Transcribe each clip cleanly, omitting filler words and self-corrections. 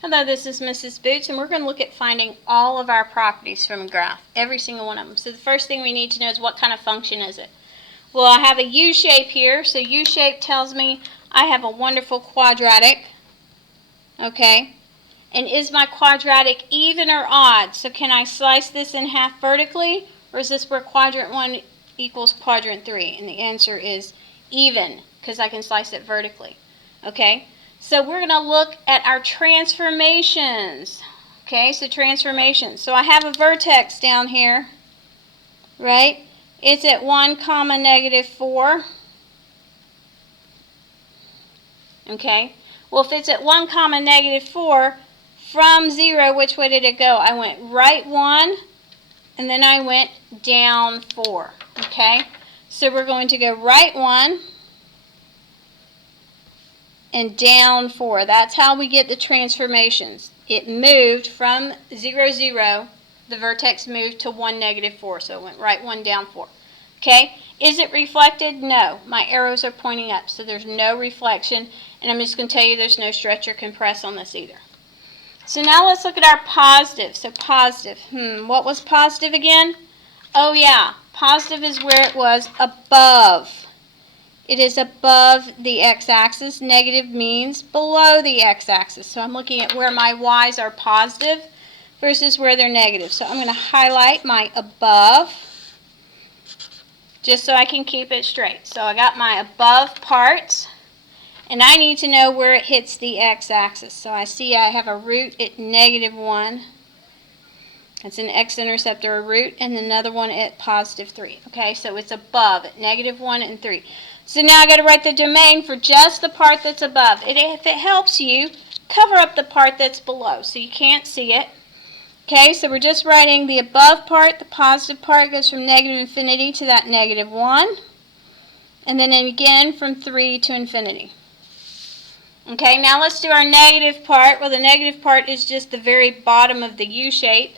Hello, this is Mrs. Boots, and we're going to look at finding all of our properties from a graph, every single one of them. So the first thing we need to know is what kind of function is it? Well, I have a U-shape here, so U-shape tells me I have a wonderful quadratic, okay? And is my quadratic even or odd? So can I slice this in half vertically, or is this where quadrant 1 equals quadrant 3? And the answer is even, because I can slice it vertically, okay? So we're going to look at our transformations. Okay, so transformations. So I have a vertex down here, right? It's at 1, -4. Okay, well, if it's at 1, -4, from 0, which way did it go? I went right 1, and then I went down 4. Okay, so we're going to go right 1, and down 4. That's how we get the transformations. It moved from 0, 0, the vertex moved to 1, -4, so it went right 1, down 4. Okay, is it reflected? No. My arrows are pointing up, so there's no reflection, and I'm just going to tell you there's no stretch or compress on this either. So now let's look at our positive. So positive, what was positive again? Oh yeah, positive is where it was above. It is above the x-axis. Negative means below the x-axis. So I'm looking at where my y's are positive versus where they're negative. So I'm going to highlight my above just so I can keep it straight. So I got my above parts, and I need to know where it hits the x-axis. So I see I have a root at -1. That's an x-intercept or a root, and another one at +3. Okay, so it's above at -1 and 3. So now I got to write the domain for just the part that's above. If it helps you, cover up the part that's below so you can't see it. Okay, so we're just writing the above part. The positive part goes from -infinity to that -1. And then again from 3 to infinity. Okay, now let's do our negative part. Well, the negative part is just the very bottom of the U shape,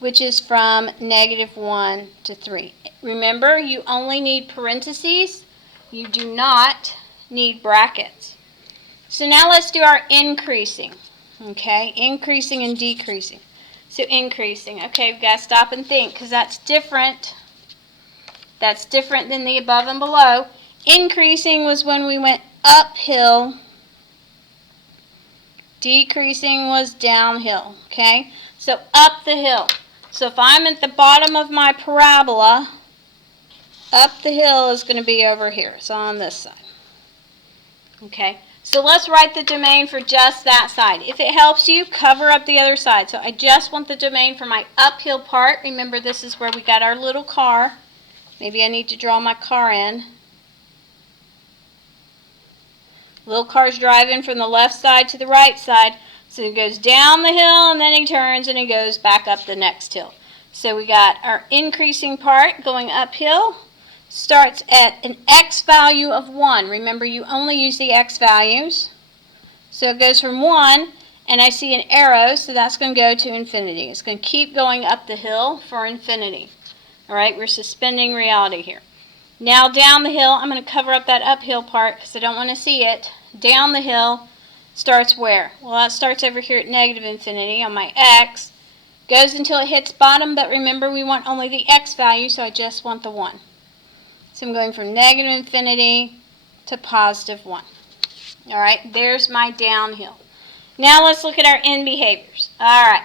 which is from -1 to 3. Remember, you only need parentheses. You do not need brackets. So now let's do our increasing. Okay, increasing and decreasing. So increasing. Okay, we've got to stop and think because that's different. That's different than the above and below. Increasing was when we went uphill. Decreasing was downhill. Okay, so up the hill. So if I'm at the bottom of my parabola, up the hill is going to be over here. So on this side. Okay, so let's write the domain for just that side. If it helps you, cover up the other side. So I just want the domain for my uphill part. Remember, this is where we got our little car. Maybe I need to draw my car in. Little car's driving from the left side to the right side. So it goes down the hill, and then he turns, and he goes back up the next hill. So we got our increasing part going uphill. Starts at an x value of 1. Remember, you only use the x values. So it goes from 1, and I see an arrow, so that's going to go to infinity. It's going to keep going up the hill for infinity. All right, we're suspending reality here. Now down the hill, I'm going to cover up that uphill part because I don't want to see it. Down the hill starts where? Well, that starts over here at -infinity on my x. Goes until it hits bottom, but remember, we want only the x value, so I just want the 1. So I'm going from -infinity to +1. All right, there's my downhill. Now let's look at our end behaviors. All right,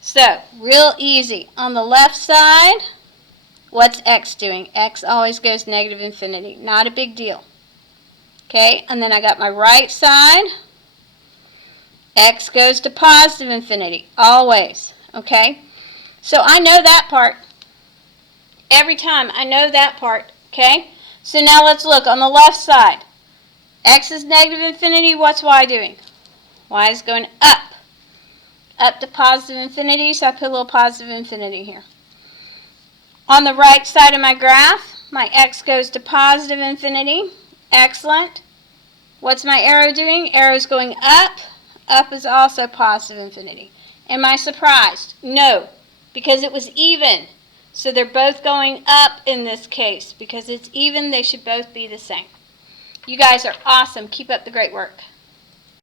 so real easy. On the left side, what's x doing? X always goes -infinity. Not a big deal. Okay, and then I got my right side. X goes to +infinity, always. Okay, so I know that part. Every time I know that part. Okay, so now let's look on the left side. X is -infinity. What's y doing? Y is going up to +infinity, so I put a little +infinity here. On the right side of my graph, my x goes to +infinity. Excellent. What's my arrow doing? Arrow's going up. Up is also +infinity. Am I surprised? No, because it was even. So they're both going up in this case. Because it's even, they should both be the same. You guys are awesome. Keep up the great work.